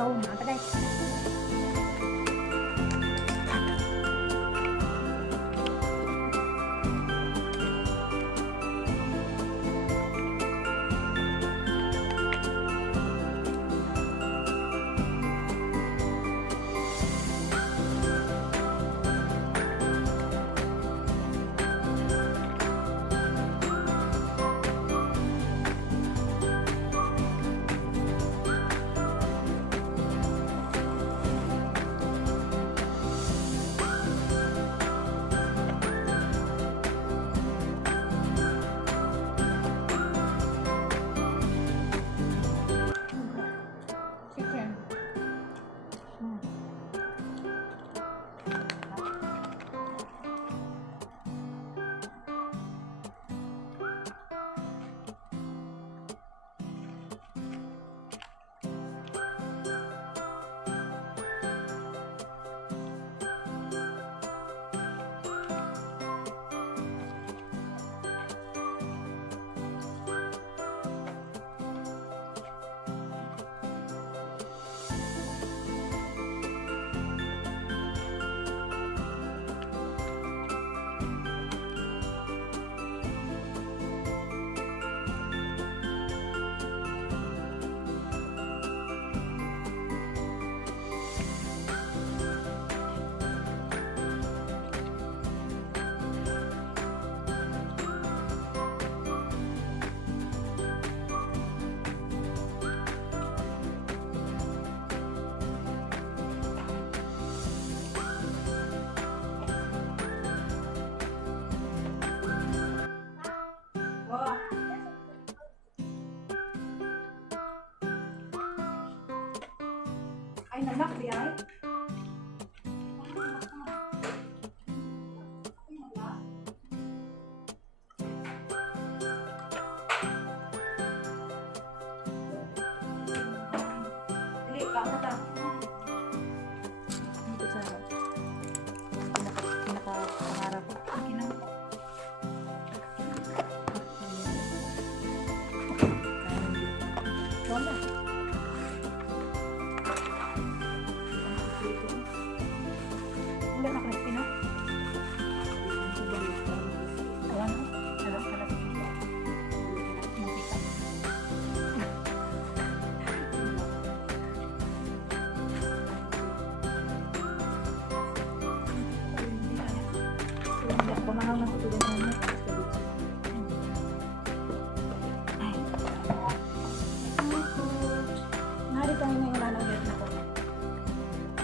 So, nata guys. Chicken. Ay, nanak, di ay. Dili, kamu ta. Dito sa pinaka-pangarap ko. Akin na. Wala. Wala na crispy na. Ayan. Alam ka lang. Makita. Hindi ako mahal na tutulong namin. Nari tayo ngayon na ulit na ko.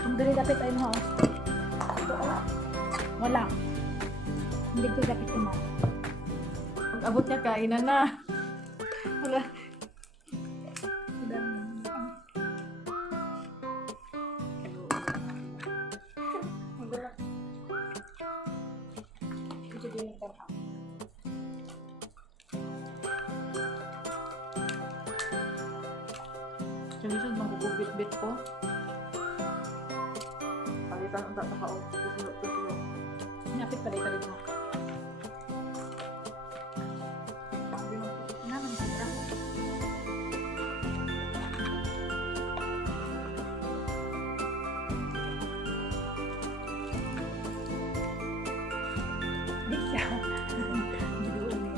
Kung dali dapit ay mo. Wala. Hindi ko dapit mo. Pag abot niya, kainan na. Wala. Kalisod, magkukubit-bit ko. Palitan ang tatakaon. Tusulok. Nyapit pa rin mo. Naman sobra. Di siya. Biduan niya.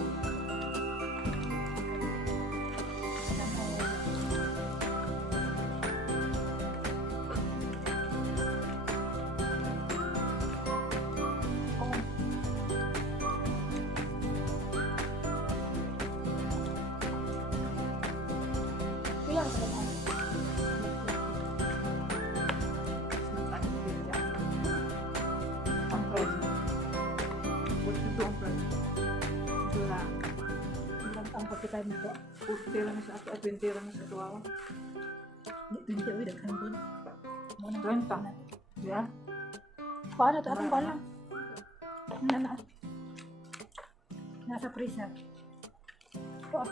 Ilang sa lahat? Ang price. What's ito ang price? Ito na. Ang pagkitay mo ito. Putira na sa ato at bintira na sa ito ako. Hindi, uy, daghan po. Muna. 20. Yeah? Paano ito? Atong lang. Na. Nasa freezer. Oh.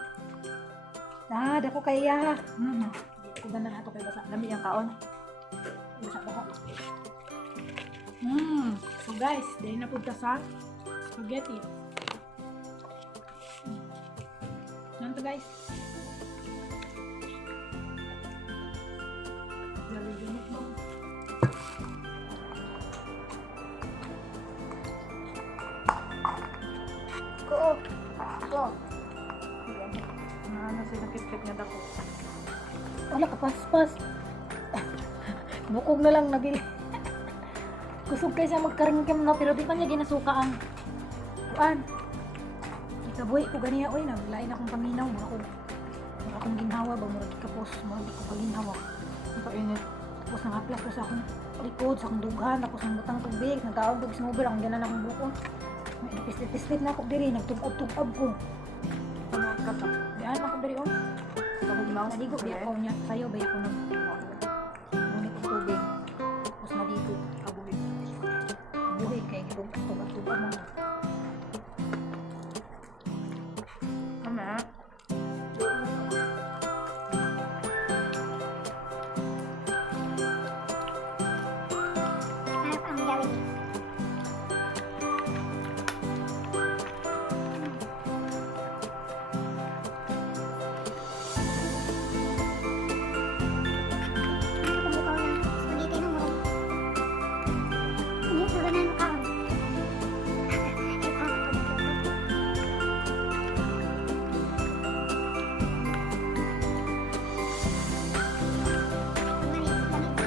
Dako kaya. Kuga na ato kay basa. Lami ang kaon. Basa ba? So guys, dahil na punta sa spaghetti. Yan to guys. Yan ko, oh. So, Ano siya nakit-kit nga dako. wala ka paspas. Bukog na lang nabili. Kusog kayo siya magkaringkim na, pero di pa niya ginasuka ang kuan. Ikabuhi ko ganiya, oy, naglain akong paminaw. Mura akong ginhawa ba, mura kapos, mura di ko paginhawa. Ang kainit. Tapos nangaplas ko sa akong likod, sa akong dughan, tapos ang butang tubig, nagkaon tubig snowball, akong ganan akong buko. May pistit-pistit na ako diri, nagtugab-tugab ko. Ano ka ta? Diyan ako diri, oh. Kabugnaw. Naligo, di ako niya, sayo ba ako ngunit ang tubig. Tapos naligo, Kabuhi. buhi kay tugab-tugab mo. Mama. Harap ang gawin niya. Ano kung ikaw lang spaghetti na mo? Hindi, sabanan mo kaon. Ikaw ako nagluto. Tumali, lamig na.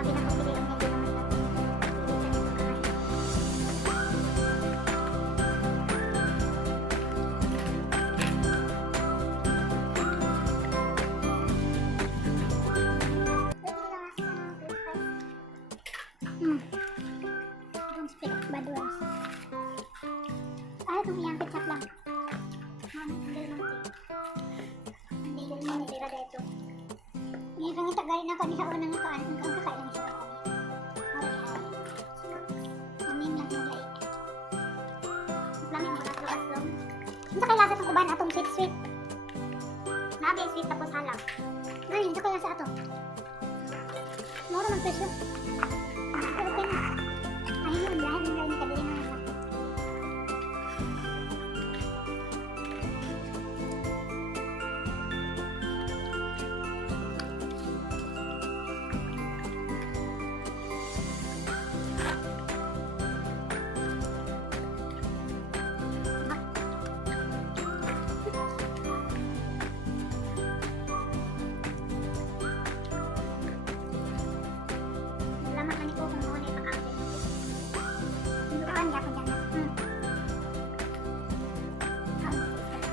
Abi na ko pili ang hindi naman Don't speak bad words. Ay, itong iyang ketchup lang. Hindi naman hindi naman tira dito. Ngayon kang itagay na kami sa unang nakaan. Ang kakain siya na kami. Amin lang yung laik. Lamin mo na sa aslong. Ang sakay lasa itong kuban atong sweet. Nabi sweet tapos halang. Ngayon, sakay lasa ato. Mura man presyo. Pero okay na. Ayun, lahat ng gawin kabili na nasa. Salamat man ikaw kung muna ipakain. Hindukaan niya ako dyan.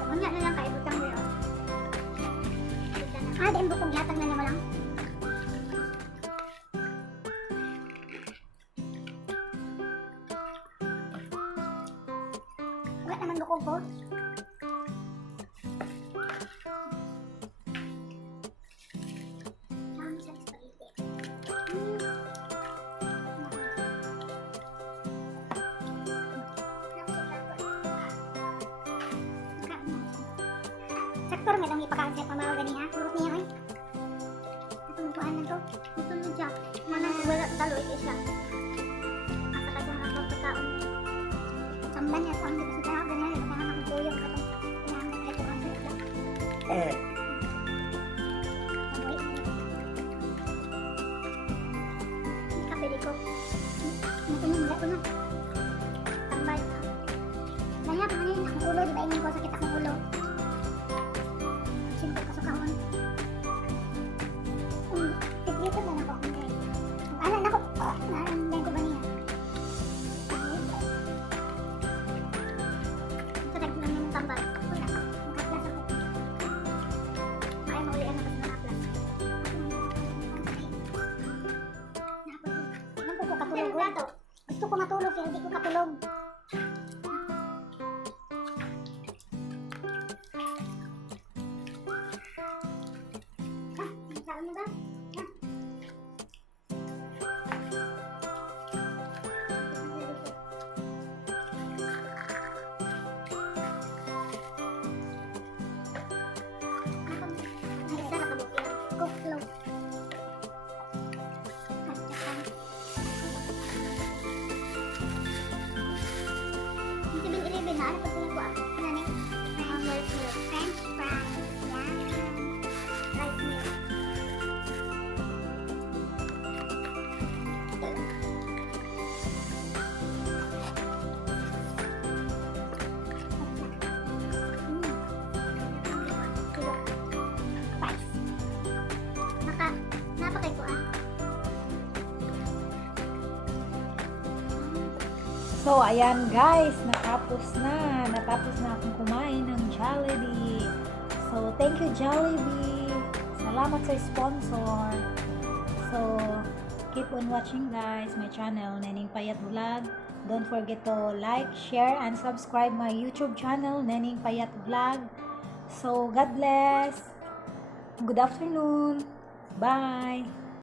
Unya na lang kayo, butang mo yun. Ah, di bukog latag na niya mo lang. Wala naman bukog ko. Dami sa spaghetti. Saktor nga lang ipakain siya pamaw gani ha. Turot niya ay. Itong kuhaan na to. Ito na siya. Manang wala taloy siya. Asa ka siya mga pagkaon. Samban niya. Ang dito sa tayo ganyan. Ipakahan akong tuyong ka to. Kailangan na ito ang siya. Amoy. Kapili ko. Natingin mo ko na. Tambal. Kaya pa kanina akong ulo. Di ba ingin ko sakit akong ulo. Simple ko sa kahon. Tiglitan na ako akong gay. Ang anak ako. Nararamdaman ko ba niya? Sa tag lang yung tambal. Wala ka. Magkaplas ako. Ay, maulian ako sa nakaplas. Ilan ko katulog? Gusto ko matulog pero hindi ko katulog. Saan mo ba? Cook flow. Hindi bin ilibin na. Ano pa sila ko? Ano ni? French fries. French fries. Yan. Rice milk. So, ayan guys, natapos na akong kumain ng Jollibee. So, thank you Jollibee. Salamat sa sponsor. So, keep on watching guys my channel, Nening Payat Vlog. Don't forget to like, share, and subscribe my YouTube channel, Nening Payat Vlog. So, God bless. Good afternoon. Bye.